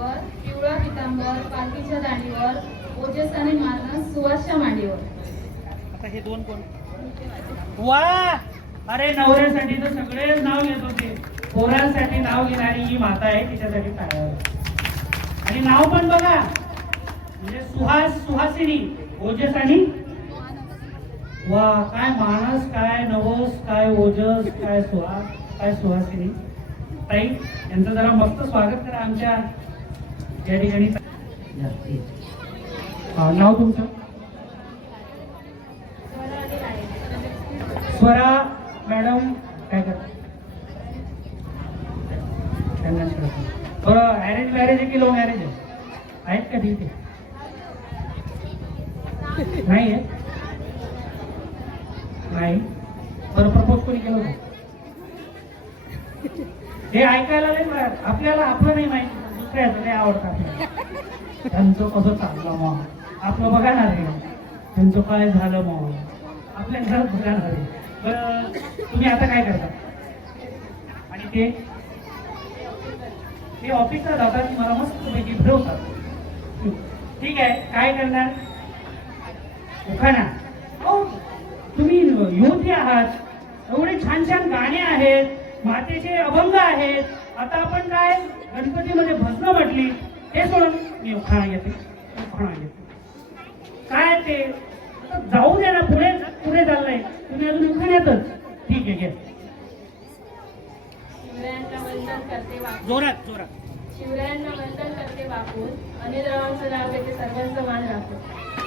मांडीवर पिवळा पितांबर पालखीच्या दांडीवर ओजस आणि मानस सुवासच्या मांडीवर. आता हे दोन कोण? वा! अरे नवऱ्यासाठी तर सगळेच नाव घेत होते. पोरांसाठी नाव घेणारी ही माता आहे तिच्यासाठी काय आणि नाव पण बघा. म्हणजे सुहास सुहासिनी ओजस आणि? वा काय मानस काय नवस काय ओजस काय सुहास काय सुहासिनी. ताई यांचं जरा मस्त स्वागत करा आमच्या या ठिकाणी हा, नाव तुमचं? स्वरा मॅडम काय करतात अरेंज मॅरेज आहे की लव्ह मॅरेज आहे? आहेत का ठीक आहे? नाही आहे नाही. तर प्रपोज कोणी केलं होतं? हे ऐकायला नाही आपल्याला आपलं नाही माहिती नाही. त्यांचं कसं चाललं मग? आपलं बघा ना रे त्यांचं काय झालं मग? आपल्या घरात बघा ना रे बरं तुम्ही आता काय करता? आणि ते? ते ऑफिसला जातात मला मस्त पैकी फिरवतात. ठीक आहे काय करणार? उखाणा. हो तुम्ही युवती आहात. एवढे छान छान गाणे आहेत. मातेचे अभंग आहेत. आता आपण काय गणपतीमध्ये भजनं म्हटली हे सोडून मी उखाणा घेते उखाणा घेते. काय ते? जाऊ दे ना पुढे पुढे चाललंय. तुम्ही अजून उखाण्यातच ठीक आहे घ्या. जोरात जोरात. शिवरायांना वंदन करते वाकून अनिल रावांचं नाव घेते सर्वांचं मान राखून.